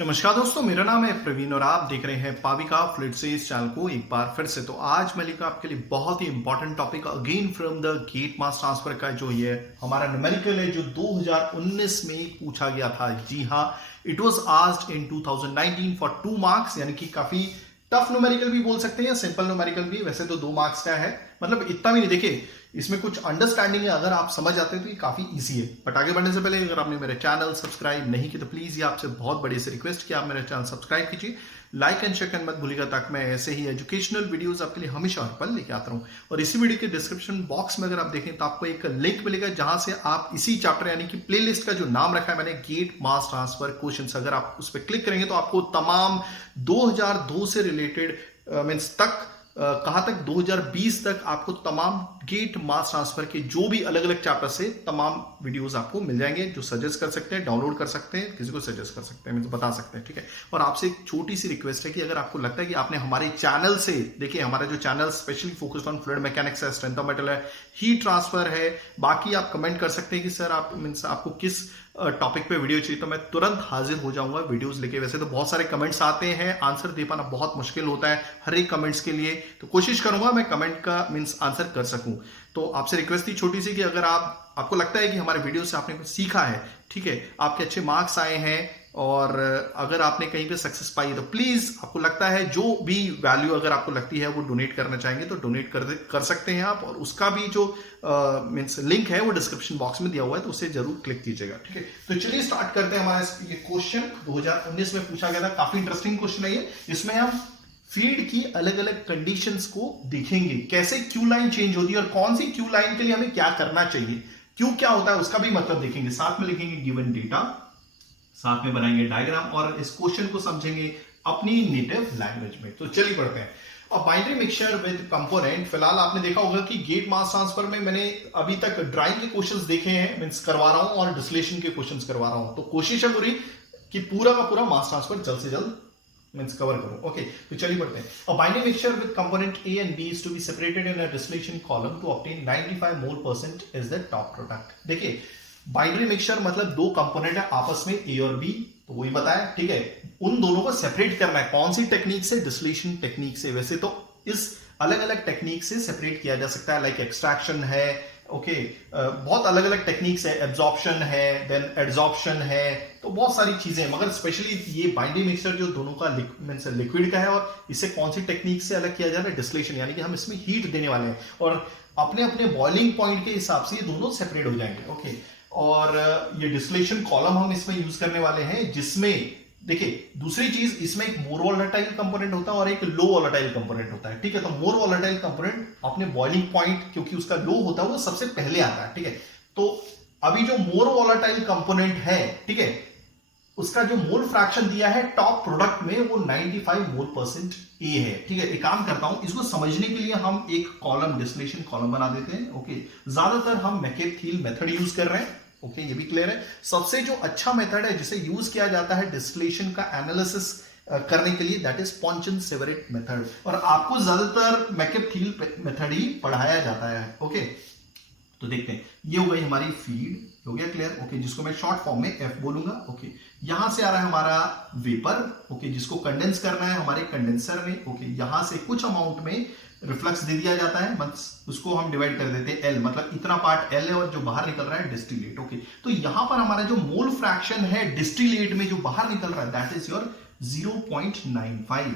नमस्कार दोस्तों, मेरा नाम है प्रवीण और आप देख रहे हैं पाविका फ्लूइड से इस चैनल को एक बार फिर से। तो आज मैं लेकर आपके लिए बहुत ही important topic again from the GATE mass transfer का जो ये हमारा न्यूमेरिकल है जो 2019 में पूछा गया था। जी हाँ, it was asked in 2019 for 2 marks, यानी कि काफी टफ न्यूमेरिकल भी बोल सकते हैं, सिंपल न्यूमेरिकल भी। वैसे तो 2 मार्क्स का है, मतलब इतना भी नहीं। देखिए, इसमें कुछ अंडरस्टैंडिंग है, अगर आप समझ जाते हैं तो ये काफी इजी है। बट आगे बढ़ने से पहले अगर आपने मेरा चैनल सब्सक्राइब नहीं किया तो प्लीज ये आपसे बहुत बड़ी से रिक्वेस्ट कि आप मेरा चैनल सब्सक्राइब कीजिए, लाइक एंड शेयर करना मत भूलिएगा, ताकि मैं ऐसे ही एजुकेशनल वीडियोस आपके लिए हमेशा हर पल लेके आता रहूं। और इसी वीडियो के डिस्क्रिप्शन बॉक्स में अगर आप देखें तो आपको एक लिंक मिलेगा जहां से आप इसी चैप्टर यानी कि प्लेलिस्ट का जो नाम रखा है मैंने, गेट मास ट्रांसफर क्वेश्चंस, अगर आप उस पर क्लिक करेंगे तो आपको तमाम 2002 से रिलेटेड मीन्स तक कहां तक 2020 तक आपको तमाम गेट मास ट्रांसफर के जो भी अलग अलग चैप्टर से तमाम वीडियोस आपको मिल जाएंगे, जो सजेस्ट कर सकते हैं, डाउनलोड कर सकते हैं, किसी को सजेस्ट कर सकते हैं, मीन्स बता सकते हैं। ठीक है। और आपसे एक छोटी सी रिक्वेस्ट है कि अगर आपको लगता है कि आपने हमारे चैनल से, देखिए हमारा जो channel specially focused on fluid mechanics है, स्ट्रेंथ ऑफ मेटल है, हीट ट्रांसफर है, बाकी आप कमेंट कर सकते हैं कि सर आप मीन्स आपको किस टॉपिक पे वीडियो चाहिए, तो मैं तुरंत हाजिर हो जाऊंगा वीडियोस लेके। वैसे तो बहुत सारे कमेंट्स आते हैं, आंसर दे पाना बहुत मुश्किल होता है हर एक कमेंट्स के लिए, तो कोशिश करूंगा मैं कमेंट का मीन्स आंसर कर सकूं। तो आपसे रिक्वेस्ट थी छोटी सी कि अगर आपको लगता है कि हमारे वीडियो से आपने कुछ सीखा है, ठीक है, आपके अच्छे मार्क्स आए हैं और अगर आपने कहीं पे सक्सेस पाई, तो प्लीज आपको लगता है जो भी वैल्यू अगर आपको लगती है वो डोनेट करना चाहेंगे तो डोनेट कर सकते हैं आप। और उसका भी जो मीन्स लिंक है वो डिस्क्रिप्शन बॉक्स में दिया हुआ है, तो उसे जरूर क्लिक कीजिएगा। ठीक है, तो चलिए स्टार्ट करते हैं। हमारा ये क्वेश्चन 2019 में पूछा गया था, काफी इंटरेस्टिंग क्वेश्चन है ये। इसमें हम फीड की अलग अलग कंडीशंस को देखेंगे, कैसे क्यू लाइन चेंज होती है और कौन सी क्यू लाइन के लिए हमें क्या करना चाहिए, क्यू क्या होता है उसका भी मतलब देखेंगे, साथ में लिखेंगे गिवन डेटा, साथ में बनाएंगे डायग्राम और इस क्वेश्चन को समझेंगे अपनी नेटिव लैंग्वेज में। तो चलिए पढ़ते हैं। अब बाइनरी मिक्सचर विद कंपोनेंट, फिलहाल आपने देखा होगा कि गेट मास ट्रांसफर में मैंने अभी तक ड्राइंग के क्वेश्चंस देखे हैं, मींस करवा रहा हूं, और डिस्टिलेशन के क्वेश्चंस करवा रहा हूं। तो कोशिश है पूरी कि पूरा का पूरा मास ट्रांसफर जल्द से जल्द मींस कवर करूं। ओके, तो चलिए पढ़ते हैं। A binary mixture with component A and B is to be separated in a distillation column to obtain 95 mole% is the top product। देखिए, बाइनरी मिक्सचर मतलब दो कंपोनेंट है आपस में A और B, तो वही बताया, ठीक है। उन दोनों को सेपरेट करना है, कौन सी टेक्निक से? डिस्टिलेशन टेक्निक से। वैसे तो इस अलग अलग टेक्निक से सेपरेट किया जा सकता है, लाइक एक्सट्रैक्शन है, ओके, बहुत अलग अलग टेक्निक्स है, एब्जॉर्प्शन है, देन एडजॉर्प्शन है, तो बहुत सारी चीजें हैं। मगर स्पेशली ये बाइंडिंग मिक्सचर जो दोनों का लिक्विड का है, और इसे कौन सी टेक्निक से अलग किया जा रहा है? डिस्टिलेशन, यानी कि हम इसमें हीट देने वाले हैं और अपने अपने बॉइलिंग पॉइंट के हिसाब से ये दोनों सेपरेट हो जाएंगे। ओके, और ये डिस्टिलेशन कॉलम हम इसमें यूज करने वाले हैं, जिसमें देखिए दूसरी चीज, इसमें एक मोर वोलेटाइल कंपोनेंट होता है और एक लो वोलेटाइल कंपोनेंट होता है। ठीक है, तो मोर वोलेटाइल कंपोनेंट अपने बॉइलिंग पॉइंट क्योंकि उसका लो होता है वो सबसे पहले आता है। ठीक है, तो अभी जो मोर वोलेटाइल कंपोनेंट है, ठीक है, उसका जो मोल फ्रैक्शन दिया है टॉप प्रोडक्ट में वो 95 मोल% ए है। ठीक है, एक काम करता हूं, इसको समझने के लिए हम एक कॉलम, डिस्टिलेशन कॉलम बना देते हैं। ओके, ज्यादातर हम मैकेब-थील मेथड यूज कर रहे हैं। ओके, ये भी क्लियर है। सबसे जो अच्छा मेथड है जिसे यूज किया जाता है डिस्टिलेशन का एनालिसिस करने के लिए, दैट इज पॉन्चन-सेवरेट मेथड, और आपको ज्यादातर मैकेब-थील मेथड ही पढ़ाया जाता है। ओके, तो देखते हैं, ये हो गई हमारी फीड, हो गया क्लियर। ओके, जिसको मैं शॉर्ट फॉर्म में एफ बोलूंगा। ओके, यहां से आ रहा है हमारा वेपर, ओके, जिसको कंडेंस करना है हमारे कंडेंसर में। ओके, यहां से कुछ अमाउंट में रिफ्लक्स दे दिया जाता है, बस उसको हम डिवाइड कर देते हैं एल, मतलब इतना पार्ट एल है और जो बाहर निकल रहा है डिस्टिलेट। ओके, तो यहां पर हमारा जो मोल फ्रैक्शन है डिस्टिलेट में जो बाहर निकल रहा है, that is your 0.95।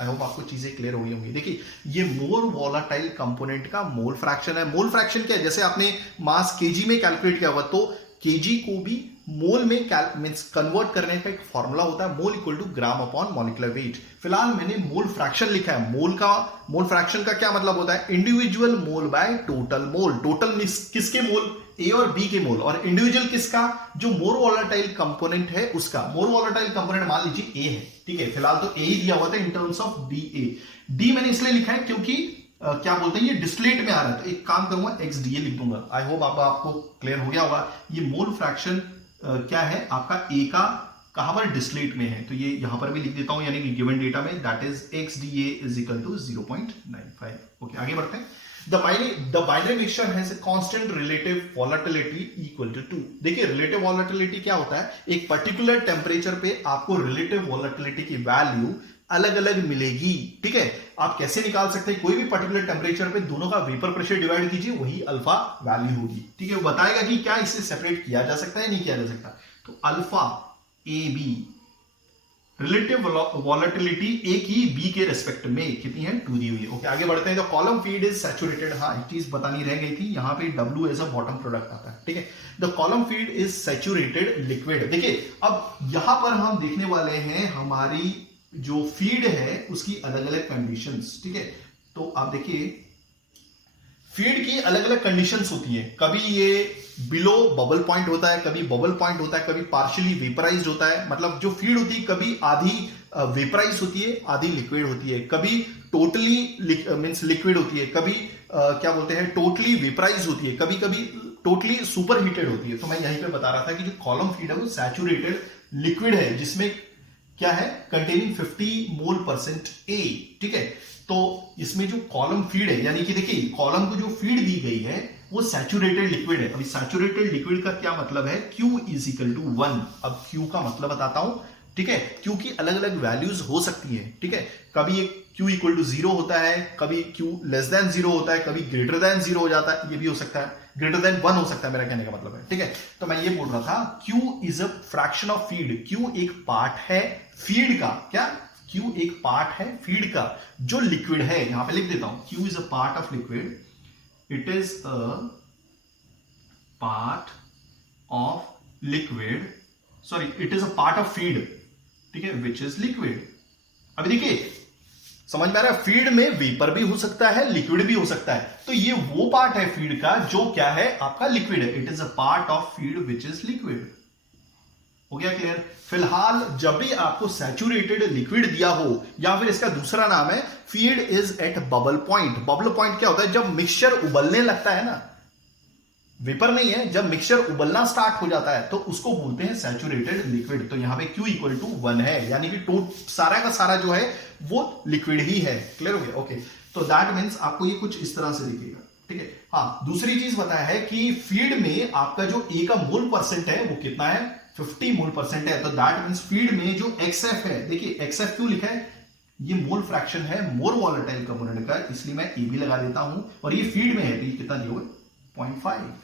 I hope आपको चीजें क्लियर हो गई होंगी। देखिए, ये मोर वोलेटाइल कंपोनेंट का मोल फ्रैक्शन है। मोल फ्रैक्शन क्या है? जैसे आपने मास केजी में कैलकुलेट किया हुआ, तो केजी को भी मोल में मींस कन्वर्ट करने का एक फॉर्मूला होता है, mole equal to gram upon molecular weight. फिलहाल मैंने मोल फ्रैक्शन लिखा है। मोल फ्रैक्शन का क्या मतलब होता है? Individual mole by total mole. Total means किसके मोल? ए और बी के मोल, और इंडिविजुअल किसका? जो मोर वोलेटाइल कंपोनेंट है उसका। मोर वोलेटाइल कंपोनेंट मान लीजिए ए है, ठीक है, फिलहाल तो ए ही दिया हुआ था in terms of D A. D मैंने इसलिए लिखा है क्योंकि क्या बोलते हैं, ये डिस्टिलेट में आ रहा है, तो एक काम करूंगा XDA लिख दूंगा। आई होप आपको क्लियर हो गया होगा। ये मोल फ्रैक्शन क्या है आपका? ए का कहां पर? डिस्टिलेट में है, तो ये यहां पर भी लिख देता हूं, यानी कि गिवन डेटा में that is XDA is equal to 0.95। Okay, आगे बढ़ते हैं। The binary mixture has a constant relative volatility equal to 2। देखिए रिलेटिव वॉलेटिलिटी क्या होता है, एक पर्टिकुलर टेम्परेचर पे आपको रिलेटिव वॉलेटिलिटी की वैल्यू अलग अलग मिलेगी। ठीक है, आप कैसे निकाल सकते हैं, कोई भी पर्टिकुलर टेम्परेचर पे दोनों का वेपर प्रेशर डिवाइड कीजिए, वही अल्फा वैल्यू होगी। ठीक है, वो बताएगा कि क्या इससे सेपरेट किया जा सकता है, नहीं किया जा सकता। तो alpha A B relative volatility A की बी के रेस्पेक्ट में कितनी है, 2 दी हुई है। ओके, आगे बढ़ते हैं। The column feed is saturated. हाँ, एक चीज बतानी रह गई थी, यहां पे W as a bottom product आता है। ठीक है, the column feed is saturated liquid. देखिए अब यहां पर हम देखने वाले हैं हमारी जो फीड है उसकी अलग अलग कंडीशंस। ठीक है, तो आप देखिए फीड की अलग अलग कंडीशंस होती है, कभी ये बिलो बबल पॉइंट होता है, कभी बबल पॉइंट होता है, कभी पार्शियली वेपराइज्ड होता है। मतलब जो फीड होती है कभी आधी वेपराइज होती है, आधी लिक्विड होती है, कभी टोटली मींस लिक्विड होती है, कभी क्या बोलते हैं टोटली वेपराइज होती है, कभी कभी टोटली सुपर हीटेड होती है। तो मैं यहीं पे बता रहा था कि जो कॉलम फीड है वो सैचुरेटेड लिक्विड है, जिसमें क्या है कंटेनिंग 50 मोल परसेंट ए। ठीक है, तो इसमें जो कॉलम फीड है, यानी कि देखिए कॉलम को जो फीड दी गई है वो सैचुरेटेड लिक्विड है। अभी सैचुरेटेड लिक्विड का क्या मतलब है, Q इज इक्वल टू 1। अब Q का मतलब बताता हूं। ठीक है, Q की अलग अलग वैल्यूज हो सकती है। ठीक है, कभी एक Q इक्वल टू 0 होता है, कभी Q लेस देन 0 होता है, कभी ग्रेटर देन 0 हो जाता है, ये भी हो सकता है, ग्रेटर देन 1 हो सकता है, मेरा कहने का मतलब है। ठीक है, तो मैं ये बोल रहा था Q is a fraction of feed. Q एक पार्ट है फीड का, क्या Q एक पार्ट है फीड का जो लिक्विड है। यहां पे लिख देता हूं, Q is a part of liquid, it is a part of liquid, sorry it is a part of feed. ठीक है, विच इज लिक्विड। अभी देखिए समझ में आ रहा है, फीड में वेपर भी हो सकता है, लिक्विड भी हो सकता है। तो ये वो पार्ट है फीड का जो क्या है आपका लिक्विड है। It is a part of feed which is liquid. हो गया क्लियर। फिलहाल जब भी आपको सैचुरेटेड लिक्विड दिया हो, या फिर इसका दूसरा नाम है feed is at bubble point. Bubble point क्या होता है, जब मिक्सचर उबलने लगता है ना, वेपर नहीं है, जब मिक्सचर उबलना स्टार्ट हो जाता है तो उसको बोलते हैं सैचुरेटेड लिक्विड। तो यहां पे Q इक्वल टू 1 है, यानी कि सारा का सारा जो है वो लिक्विड ही है। क्लियर हो गया। ओके, तो दैट मीन्स आपको ये कुछ इस तरह से दिखेगा। ठीक है, हाँ दूसरी चीज बताया है कि फीड में आपका जो ए का मोल परसेंट है वो कितना है, 50 मोल परसेंट है। तो दैट मीन्स फीड में जो XF है, देखिए XF क्यों लिखा है, ये मोल फ्रैक्शन है मोर वॉलेटाइल कंपोनेंट का, इसलिए मैं ए भी लगा देता हूं। और ये फीड में है तो ये कितना दिया हुआ है, 0.5।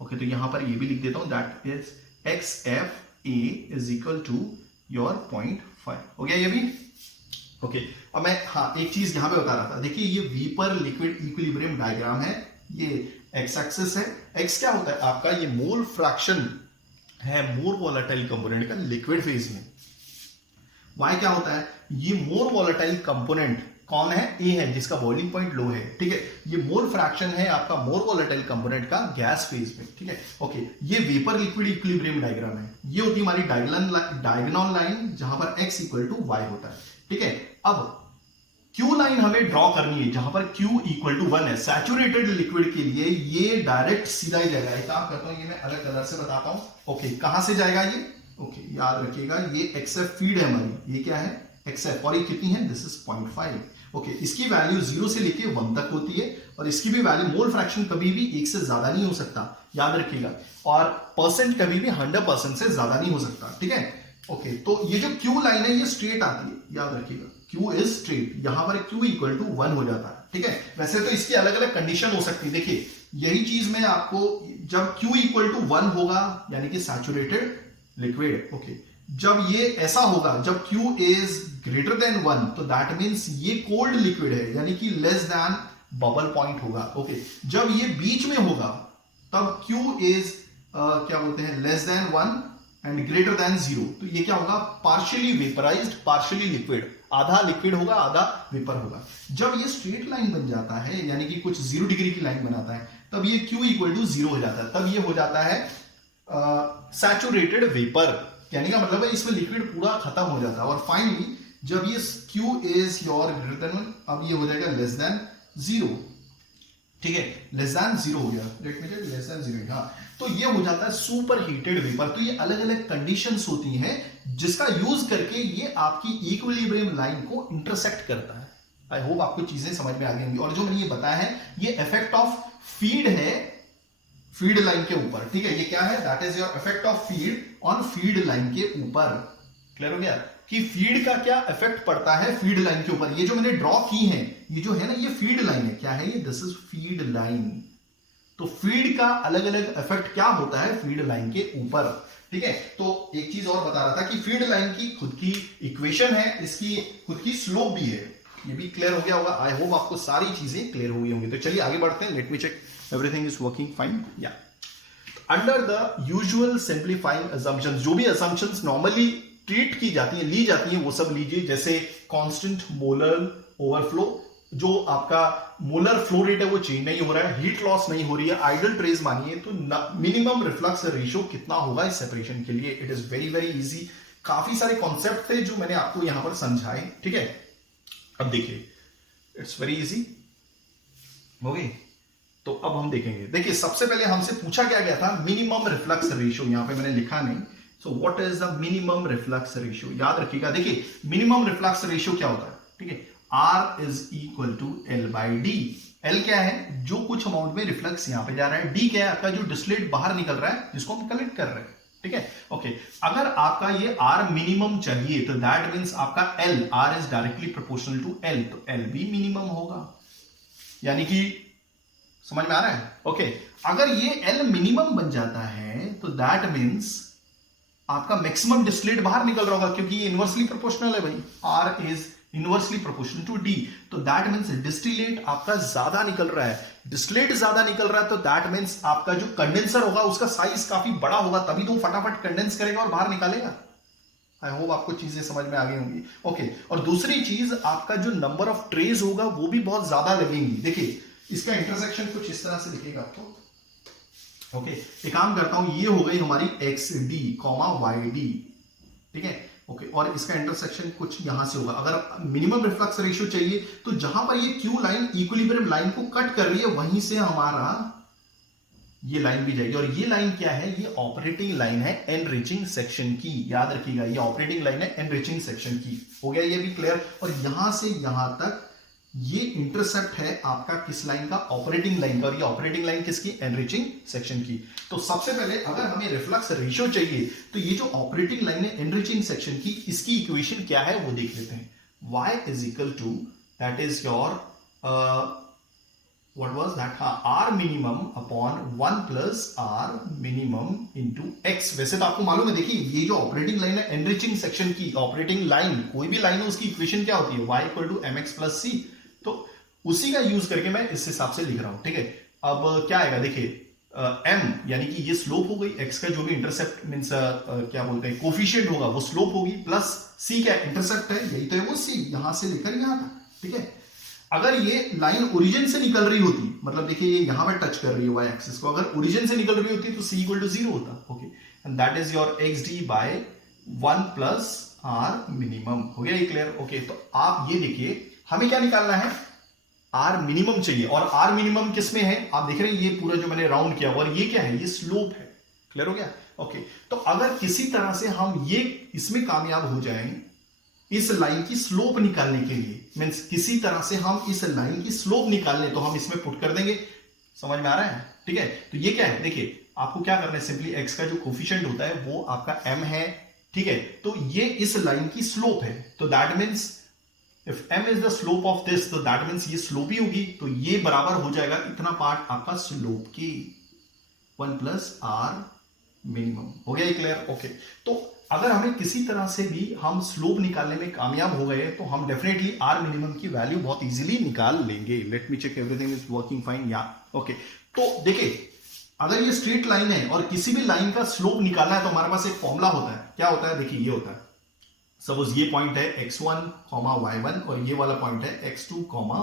ओके, तो यहां पर ये भी लिख देता हूं, that is XFA is equal to your 0.5। हो गया ये भी। ओके, अब मैं हाँ एक चीज यहां पे बता रहा था, देखिए ये वेपर लिक्विड इक्विलिब्रियम डायग्राम है, ये एक्स एक्सिस है। एक्स क्या होता है आपका, ये मोल फ्रैक्शन है मोर वॉलेटाइल कंपोनेंट का लिक्विड फेज में। वाई क्या होता है, ये मोर वॉलेटाइल कंपोनेंट कौन है, ए है, जिसका बॉइलिंग पॉइंट लो है। ठीक है, ये मोल फ्रैक्शन है आपका मोर वॉलेटाइल कंपोनेंट का गैस फेज में। ठीक है, ओके, ये वेपर लिक्विड इक्विलिब्रियम डायग्राम है, ये होती है हमारी डायगोनल लाइन जहां पर x इक्वल टू y होता है। ठीक है, अब Q लाइन हमें ड्रॉ करनी है जहां पर Q इक्वल टू 1 है। सैचुरेटेड लिक्विड के लिए ये डायरेक्ट सीधा ही जाएगा। एक काम करता हूं, ये मैं अलग कलर से बताता हूं। ओके, कहां से जाएगा ये, ओके याद रखिएगा ये XF फीड है हमारी, ये क्या है XF, और ये कितनी है, दिस इज 0.5। ओके, इसकी वैल्यू 0 से लेके 1 तक होती है, और इसकी भी वैल्यू, मोल फ्रैक्शन कभी भी 1 से ज्यादा नहीं हो सकता, याद रखिएगा, और परसेंट कभी भी 100% से ज्यादा नहीं हो सकता। ठीक है, ओके, तो ये जो Q लाइन है ये स्ट्रेट आती है, याद रखिएगा Q इज स्ट्रेट, यहां पर Q इक्वल टू 1 हो जाता है। ठीक है, वैसे तो इसकी अलग अलग कंडीशन हो सकती है। देखिए यही चीज मैं आपको, जब Q इक्वल टू 1 होगा यानी कि सैचुरेटेड लिक्विड, ओके, जब ये ऐसा होगा, जब Q इज ग्रेटर देन 1, तो दैट मीन्स ये कोल्ड लिक्विड है, यानी कि लेस देन बबल पॉइंट होगा। ओके, जब ये बीच में होगा तब Q इज क्या बोलते हैं, less than 1 and greater than 0, तो ये क्या होगा, पार्शियली वेपराइज्ड पार्शियली लिक्विड, आधा लिक्विड होगा आधा वेपर होगा। जब ये स्ट्रेट लाइन बन जाता है, यानी कि कुछ 0 डिग्री की लाइन बनाता है, तब ये Q इक्वल टू 0 हो जाता है, तब ये हो जाता है सैचुरेटेड वेपर, यानी का मतलब है इसमें लिक्विड पूरा खत्म हो जाता है। और फाइनली जब ये Q is your greater than 1, अब ये हो जाएगा लेस देन 0। ठीक है, लेस देन 0 हो गया, लेट मी लेस देन 0। हाँ, तो ये हो जाता है सुपर हीटेड वेपर। तो ये अलग अलग कंडीशंस होती हैं जिसका यूज करके ये आपकी इक्विलिब्रियम लाइन को इंटरसेक्ट करता है। आई होप आपको चीजें समझ में आ गई होंगी। और जो मैंने ये बताया है ये इफेक्ट ऑफ फीड है फीड लाइन के ऊपर, ठीक है। ये क्या है, that is your effect of feed on feed line के ऊपर। क्लियर हो गया कि फीड का क्या इफेक्ट पड़ता है फीड लाइन के ऊपर। ये जो मैंने ड्रॉ की है ये जो है ना ये फीड लाइन है, क्या है ये, दिस इज फीड लाइन। तो फीड का अलग अलग इफेक्ट क्या होता है फीड लाइन के ऊपर, ठीक है। तो एक चीज और बता रहा था कि फीड लाइन की खुद की इक्वेशन है, इसकी खुद की स्लोप भी है, ये भी क्लियर हो गया होगा। आई होप आपको सारी चीजें क्लियर हो गई होंगी। तो चलिए आगे बढ़ते हैं, let me check everything is working fine. या under the usual simplifying assumptions, जो भी असम्पशंस नॉर्मली ट्रीट की जाती है, ली जाती है, वो सब लीजिए। जैसे कांस्टेंट मोलर ओवरफ्लो, जो आपका मोलर फ्लो रेट है वो चेंज नहीं हो रहा है, हीट लॉस नहीं हो रही है, आइडल ट्रेस मानिए तो मिनिमम रिफ्लक्स रेशियो कितना होगा इस सेपरेशन के लिए। It is very very easy. काफी सारे कॉन्सेप्ट थे जो मैंने आपको यहां पर समझाए, ठीक है। अब देखिए इट्स वेरी इजी, ओके। तो अब हम देखेंगे, देखिए सबसे पहले हमसे पूछा क्या गया था, मिनिमम रिफ्लक्स रेशियो। यहां पे मैंने लिखा नहीं, so what is the minimum reflux ratio, याद रखिएगा। देखिए मिनिमम रिफ्लक्स रेशियो क्या होता है, ठीक है, R is equal to L by D. L क्या है, जो कुछ अमाउंट में रिफ्लक्स यहां पे जा रहा है, D क्या है, आपका जो डिस्टिलेट बाहर निकल रहा है जिसको हम कलेक्ट कर रहे हैं, ठीक है, ओके। अगर आपका ये R मिनिमम चाहिए तो दैट मींस आपका L, R is directly proportional to L, तो L भी मिनिमम होगा। यानी कि समझ में आ रहा है, ओके। अगर ये L मिनिमम बन जाता है तो दैट मींस आपका मैक्सिमम डिस्टिलेट बाहर निकल रहा होगा, क्योंकि ये इनवर्सली प्रोपोर्शनल है भाई, R is inversely proportional to D, तो दैट मींस डिस्टिलेट आपका ज्यादा निकल रहा है। डिस्टिलेट ज्यादा निकल रहा है तो दैट मींस आपका जो कंडेंसर होगा उसका साइज काफी बड़ा होगा, तभी तो फटाफट कंडेंस करेगा और बाहर निकालेगा। आई होप आपको चीजें समझ में आ गई होंगी, ओके। और दूसरी चीज, आपका जो नंबर ऑफ ट्रेज होगा वो भी बहुत ज्यादा लगेंगी। देखिए इसका इंटरसेक्शन कुछ इस तरह से दिखेगा आपको, ओके। एक काम करता हूं, ये हो गई हमारी X D comma Y D, ठीक है, ओके। और इसका इंटरसेक्शन कुछ यहां से होगा। अगर मिनिमम रिफ्लक्स रेशियो चाहिए तो जहां पर ये क्यू लाइन इक्विलिब्रियम लाइन को कट कर रही है वहीं से हमारा ये लाइन भी जाएगी। और ये लाइन क्या है, ये ऑपरेटिंग लाइन है एनरिचिंग सेक्शन की, याद रखिएगा ये ऑपरेटिंग लाइन है एनरिचिंग सेक्शन की। हो गया ये भी क्लियर। और यहां से यहां तक ये इंटरसेप्ट है आपका किस लाइन का, ऑपरेटिंग लाइन का। और ये ऑपरेटिंग लाइन किसकी, एनरिचिंग सेक्शन की। तो सबसे पहले अगर हमें रिफ्लक्स रेशियो चाहिए तो ये जो ऑपरेटिंग लाइन है एनरिचिंग सेक्शन की, इसकी इक्वेशन क्या है वो देख लेते हैं। y is equal to, that is your what was that, r minimum upon 1 plus r minimum into x। वैसे तो आपको मालूम है, देखिए ये जो ऑपरेटिंग लाइन है एनरिचिंग सेक्शन की, ऑपरेटिंग लाइन कोई भी लाइन है उसकी इक्वेशन क्या होती है, y equal to mx plus c। तो उसी का यूज करके मैं इस हिसाब से लिख रहा हूं, ठीक है। अब क्या आएगा, देखिए m यानी कि ये स्लोप हो गई, x का जो भी इंटरसेप्ट मींस क्या बोलते हैं कोफिशिएंट होगा वो स्लोप होगी, प्लस c क्या इंटरसेप्ट है, यही तो है वो c, यहां से लेकर यहां तक, ठीक है। अगर ये लाइन ओरिजिन से निकल रही होती, मतलब देखिए ये यहां पर टच कर रही है y एक्सिस को, अगर ओरिजिन से निकल रही होती तो c इक्वल टू 0 होता, okay. And that is your xd by 1 plus r minimum. हो गया ये क्लियर, ओके। तो आप ये देखिए हमें क्या निकालना है, R मिनिमम चाहिए। और R मिनिमम किस में है, आप देख रहे हैं ये पूरा जो मैंने राउंड किया, और ये क्या है, ये स्लोप है। क्लियर हो गया, ओके। तो अगर किसी तरह से हम ये इसमें कामयाब हो जाएं इस लाइन की स्लोप निकालने के लिए, मींस किसी तरह से हम इस लाइन की स्लोप निकाल लें तो हम इसमें पुट कर देंगे। समझ में आ रहा है, ठीक है। तो ये क्या है, देखिए आपको क्या करना है, सिंपली x का जो कोफिशिएंट होता है वो आपका m है, ठीक है। तो ये इस लाइन की स्लोप है, तो that means if m is the slope of this, तो दैट मींस ये स्लोप ही होगी, तो ये बराबर हो जाएगा इतना पार्ट आपका स्लोप की 1 प्लस r मिनिमम। हो गया ये क्लियर, ओके। तो अगर हमें किसी तरह से भी हम स्लोप निकालने में कामयाब हो गए तो हम डेफिनेटली r मिनिमम की वैल्यू बहुत इजीली निकाल लेंगे। Let me check everything is working fine, या ओके। तो देखिए अगर ये स्ट्रेट लाइन है और किसी भी लाइन का स्लोप निकालना है तो हमारे पास एक फॉर्मूला होता है, क्या होता है, देखिए ये होता है, सपोज ये पॉइंट है x1, y1 और ये वाला पॉइंट है x2,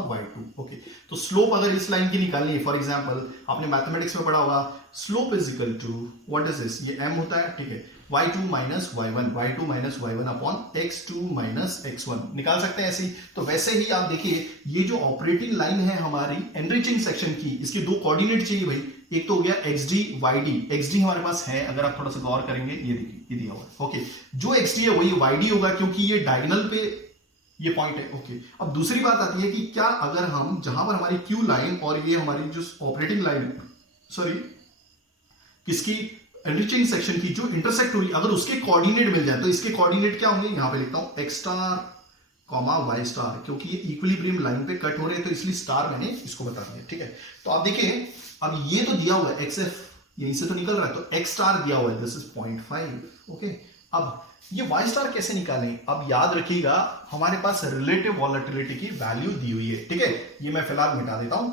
y2, ओके। तो स्लोप अगर इस लाइन की निकालनी है, फॉर एग्जांपल आपने मैथमेटिक्स में पढ़ा होगा, slope is equal to what is this, ये m होता है, ठीक है, y2 minus y1 upon x2 minus x1 निकाल सकते हैं ऐसे ही। तो वैसे ही आप देखिए ये जो ऑपरेटिंग लाइन है हमारी एनरिचिंग सेक्शन की, इसके दो कोऑर्डिनेट चाहिए भाई, एक तो हो गया xd yd, xd हमारे पास है, अगर आप थोड़ा सा गौर करेंगे ये देखिए ये दिया हुआ है, ओके। जो xd है वही yd होगा, क्योंकि ये डायगोनल पे ये पॉइंट है। ओके, अब दूसरी बात आती है कि क्या अगर हम जहां पर हमारी क्यू लाइन और ये हमारी जो ऑपरेटिंग लाइन, सॉरी किसकी, एनरिचिंग सेक्शन की जो इंटरसेक्ट हो रही, अगर उसके कोऑर्डिनेट मिल जाए तो इसके कोऑर्डिनेट क्या होंगे, यहां पे लिखता हूं x star comma y star, क्योंकि ये इक्विलिब्रियम लाइन पे कट हो रहे हैं तो इसलिए स्टार मैंने इसको बता दिया। ठीक है, तो आप देखिए अब ये तो दिया हुआ है एक्स एफ, यहीं से तो निकल रहा है, तो एक्स स्टार दिया हुआ है, दिस इज 0.5। ओके, अब ये वाई स्टार कैसे निकालें, अब याद रखिएगा हमारे पास रिलेटिव वॉलेटिलिटी की वैल्यू दी हुई है। ठीक है, ये मैं फिलहाल मिटा देता हूं,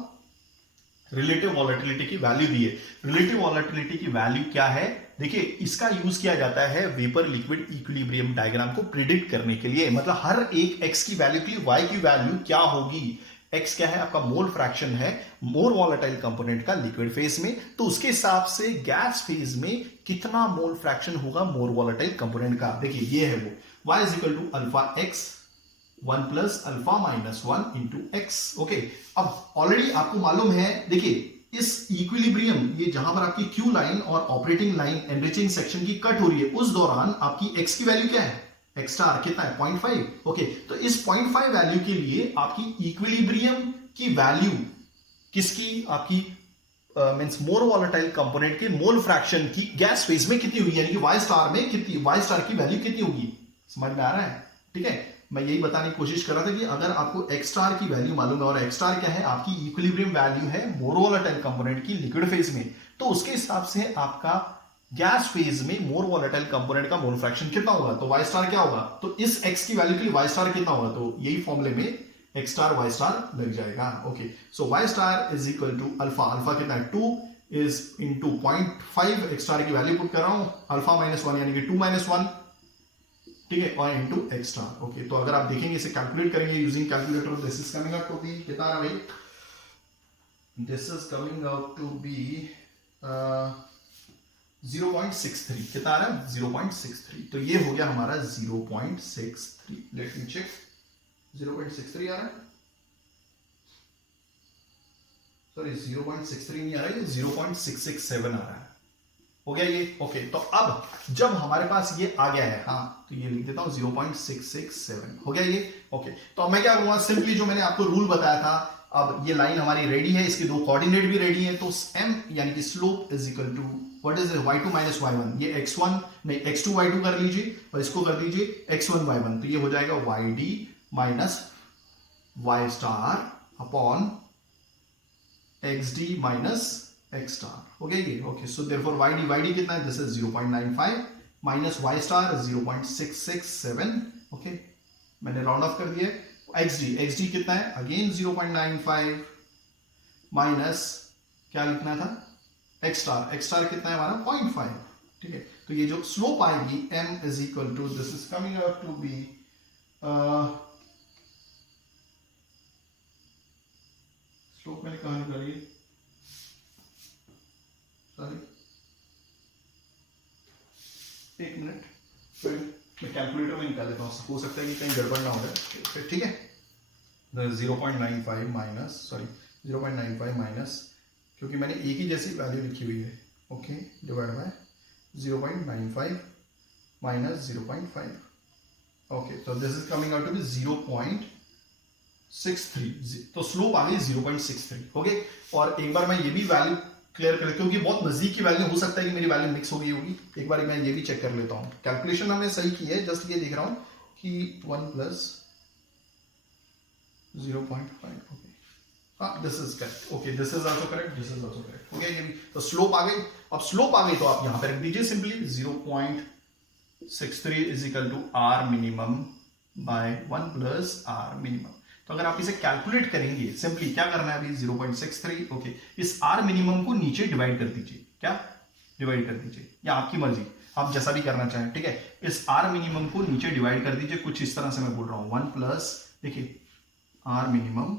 रिलेटिव वॉलेटिलिटी की वैल्यू दी है। रिलेटिव वॉलेटिलिटी की वैल्यू क्या है, देखिए इसका यूज किया जाता है वेपर लिक्विड इक्विलिब्रियम डायग्राम को प्रिडिक्ट करने के लिए, मतलब हर एक एक्स की वैल्यू के लिए वाई की वैल्यू क्या होगी। एक्स क्या है, आपका मोल फ्रैक्शन है मोर वॉलेटाइल कंपोनेंट का लिक्विड फेज में, तो उसके हिसाब से गैस फेज में कितना मोल फ्रैक्शन होगा मोर वॉलेटाइल कंपोनेंट का। देखिए ये है वो y is equal to alpha x 1 plus alpha minus 1 into x. Okay, अब ऑलरेडी आपको मालूम है, देखिए इस इक्विलिब्रियम, ये जहां पर आपकी क्यू लाइन और ऑपरेटिंग लाइन एनरिचिंग सेक्शन की कट हो रही है, उस दौरान आपकी एक्स की वैल्यू क्या है, एक्स स्टार कितना है 0.5। ओके, तो इस 0.5 वैल्यू के लिए आपकी इक्विलिब्रियम की वैल्यू किसकी, आपकी मींस मोर वॉलेटाइल कंपोनेंट के मोल फ्रैक्शन की गैस फेज में कितनी होगी, यानी कि वाई स्टार में कितनी, वाई स्टार की वैल्यू कितनी होगी, समझ में आ रहा है। ठीक है, मैं यही बताने की कोशिश कर रहा था कि अगर आपको एक्स स्टार की वैल्यू मालूम है, और एक्स स्टार क्या है, आपकी इक्विलिब्रियम वैल्यू है मोर वॉलेटाइल कंपोनेंट की लिक्विड फेज में, तो उसके हिसाब से आपका गैस फेज में मोर वॉलेटाइल कंपोनेंट का मोल फ्रैक्शन कितना होगा, तो वाई स्टार क्या होगा, तो इस एक्स की वैल्यू के लिए वाई स्टार कितना होगा, तो यही फॉर्मूले में एक्स स्टार वाई स्टार लग जाएगा। Okay, so y star is equal to alpha, alpha कितना है 2 इज इंटू 0.5, एक्स स्टार की वैल्यू पुट कर रहा हूं, अल्फा माइनस 1 यानी कि 2 माइनस 1, ठीक है, और इंटू एक्स स्टार। ओके, तो अगर आप देखेंगे इसे कैलकुलेट करेंगे using calculator, this is coming out to be कितना है भाई, this is coming out to be 0.63, कितना आ रहा है 0.63, तो ये हो गया हमारा 0.63, लेट मी चेक, 0.63 आ रहा है, सॉरी 0.63 नहीं आ रहा है, 0.667 आ रहा है, हो गया ये। ओके, तो अब जब हमारे पास ये आ गया है, हाँ तो ये लिख देता हूं 0.667, हो गया ये। ओके, तो अब मैं क्या करूंगा, सिंपली जो मैंने आपको रूल बताया था, अब ये लाइन हमारी रेडी है, इसके दो कोऑर्डिनेट भी रेडी है, तो m यानी कि slope is equal to what is y2 minus y1, ये x1 नहीं x2 y2 कर लीजिए और इसको कर दीजिए x1 y1, तो ये हो जाएगा yd minus y star upon xd minus x star, हो गया ये। ओके, सो देयरफॉर yd कितना है, this is 0.95 minus y star 0.667। Okay, मैंने राउंड ऑफ कर दिया। xd कितना है, अगेन 0.95 माइनस क्या लिखना था, x स्टार कितना है हमारा 0.5। ठीक है, तो ये जो स्लोप आएगी m is equal to, this is coming out to be slope मैंने कहा निकाली, सॉरी एक मिनट, मैं कैलकुलेटर में निकाल लेता हूँ, हो सकता है कि कहीं गड़बड़ ना हो जाए। ठीक है, 0.95 माइनस, सॉरी 0.95 माइनस, क्योंकि मैंने एक ही जैसी वैल्यू लिखी हुई है, okay, divide by 0.95 minus 0.5, okay, तो this is coming out to be 0.63, तो स्लोप आ गई 0.63। ओके, और एक बार मैं ये भी वैल्यू क्लियर कर, क्योंकि बहुत नजदीक की वैल्यू हो सकता है कि मेरी वैल्यू मिक्स हो गई होगी, एक बार मैं ये भी चेक कर लेता हूँ, कैलकुलेशन हमने सही की है, जस्ट ये देख रहा हूँ कि 1 प्लस 0.5, ओके, हाँ this is correct, okay this is also correct, this is also correct, हो गया ये भी। तो स्लोप आ गई, अब स्लोप आ गई तो आप यहां पे रख दीजिए simply 0.63 is equal to R minimum by 1 plus R minimum. तो अगर आप इसे कैलकुलेट करेंगे, सिंपली क्या करना है अभी 0.63, ओके, इस आर मिनिमम को नीचे डिवाइड कर दीजिए, क्या डिवाइड कर दीजिए, या आपकी मर्जी, आप जैसा भी करना चाहें। ठीक है, इस आर मिनिमम को नीचे डिवाइड कर दीजिए, कुछ इस तरह से मैं बोल रहा हूं, 1 प्लस, देखिए R minimum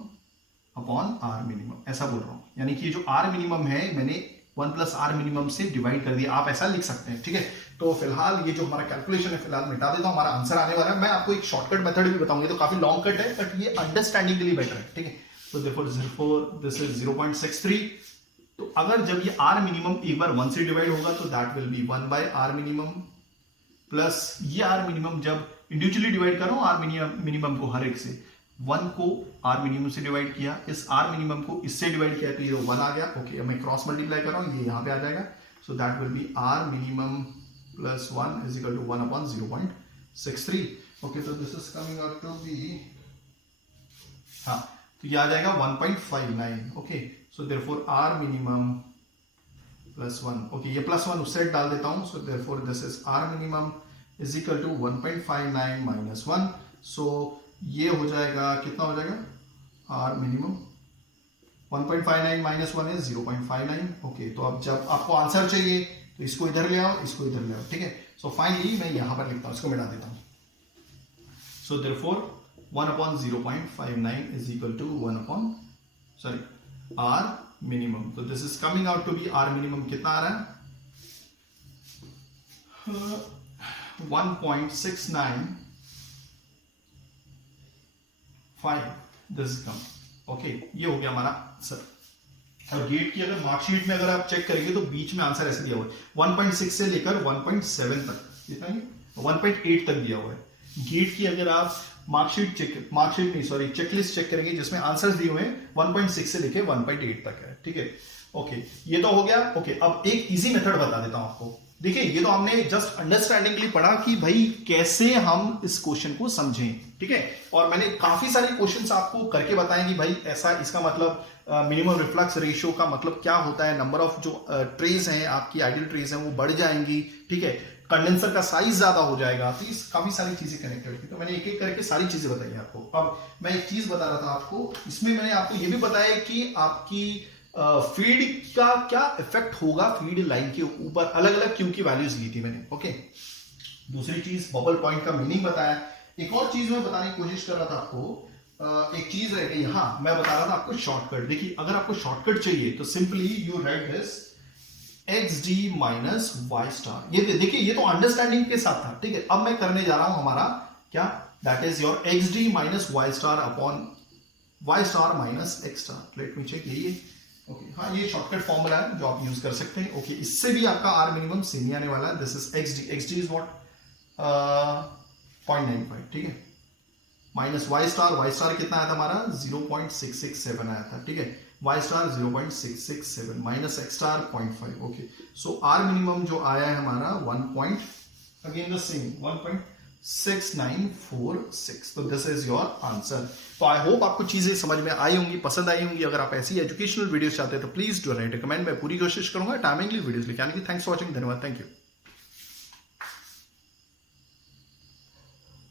upon R minimum, ऐसा बोल रहा हूं, यानी कि जो आर मिनिमम है मैंने 1 प्लस आर मिनिमम से डिवाइड कर दिया, आप ऐसा लिख सकते हैं। ठीक है, तो फिलहाल ये जो हमारा कैलकुलेशन है फिलहाल मिटा देता हूं, हमारा आंसर आने वाला है। मैं आपको एक शॉर्टकट मेथड भी बताऊंगा, तो काफी लॉन्ग कट है बट ये अंडरस्टैंडिंग के लिए बेटर है। ठीक है, तो देयरफॉर दिस इज 0.63, तो अगर जब ये आर मिनिमम एक बार 1 से डिवाइड होगा तो that will be 1 by R minimum plus ये आर मिनिमम जब इंडिविजुअली डिवाइड कर रहा हूं आर मिनिमम को हर एक से 1 को आर मिनिमम से डिवाइड किया, इस आर मिनिमम को इससे डिवाइड किया तो ये 1 आ गया। ओके, अब मैं क्रॉस मल्टीप्लाई कर रहा हूं, ये यहां पे आ जाएगा। So that will be R minimum plus 1 is equal to 1 upon 0.63। Okay, तो this is coming out to be, हाँ, तो ये आ जाएगा 1.59। Okay, so therefore R minimum plus 1, okay, ये प्लस 1 उस साइड डाल देता हूं। So therefore this is R minimum is equal to 1.59 minus 1। So ये हो जाएगा, कितना हो जाएगा, R minimum 1.59 minus 1 is 0.59। Okay, तो अब जब आपको आंसर चाहिए तो इसको इधर ले आओ, इसको इधर ले आओ, ठीक है। सो फाइनली मैं यहां पर लिखता हूं, इसको मिटा देता हूं। So therefore 1 upon 0.59 is equal to 1 upon, sorry, R minimum. तो this is coming out to be R minimum कितना आ रहा है, 1.695। this is come, okay, ये हो गया हमारा आंसर। और गेट की अगर मार्कशीट में अगर आप चेक करेंगे तो बीच में आंसर ऐसे दिया हुआ है 1.6 से लेकर 1.7 तक, कितना है 1.8 तक दिया हुआ है। गेट की अगर आप चेकलिस्ट चेक करेंगे जिसमें आंसर्स दिए हुए हैं 1.6 से लेके 1.8 तक है, ठीक है। ओके, ये तो हो गया। ओके, अब एक इजी मेथड बता देता हूं आपको। देखिए, ये तो हमने जस्ट अंडरस्टैंडिंग के लिए पढ़ा कि भाई कैसे हम इस क्वेश्चन को समझें, ठीक है। और मैंने काफी सारे क्वेश्चंस आपको करके बताए कि भाई ऐसा, इसका मतलब मिनिमम रिफ्लक्स रेशियो का मतलब क्या होता है, नंबर ऑफ जो ट्रेस हैं आपकी आइडियल ट्रेस हैं वो बढ़ जाएंगी, ठीक है, कंडेंसर का साइज ज्यादा हो जाएगा, तो ये काफी सारी चीजें कनेक्टेड थी। तो मैंने एक एक करके सारी चीजें बताई आपको। अब मैं एक चीज बता रहा था आपको, इसमें मैंने आपको ये भी बताया कि आपकी फीड का क्या इफेक्ट होगा फीड लाइन के ऊपर, अलग अलग क्यू की वैल्यूज ली थी मैंने। ओके, दूसरी चीज बबल पॉइंट का मीनिंग बताया। एक और चीज मैं बताने की कोशिश कर रहा था आपको, एक चीज रह गई, हाँ, मैं बता रहा था आपको शॉर्टकट। देखिए, अगर आपको शॉर्टकट चाहिए तो simply you write this XD minus y star. ये देखिए, ये तो अंडरस्टैंडिंग के साथ था, ठीक है। अब मैं करने जा रहा हूं हमारा क्या, that is your XD minus y star upon y star minus x star. Let me check, यही है। ओके, हाँ, ये शॉर्टकट फॉर्मूला है जो आप यूज कर सकते हैं। ओके, इससे भी आपका आर मिनिमम सेम ही आने वाला है। This is XD is what 0.95, ठीक है, माइनस वाई स्टार कितना आया था हमारा 0.667 आया था, ठीक है। Y star 0.667 minus x star 0.5। Okay, so R minimum जो आया है हमारा 1.6946। तो दिस इज योर आंसर। तो आई होप आपको चीजें समझ में आई होंगी, पसंद आई होंगी। अगर आप ऐसी एजुकेशनल वीडियोस चाहते हैं तो प्लीज डू राइट कमेंट। मैं पूरी कोशिश करूंगा टाइमिंगली वीडियोस लेके आने की। थैंक्स फॉर वॉचिंग, धन्यवाद, थैंक यू।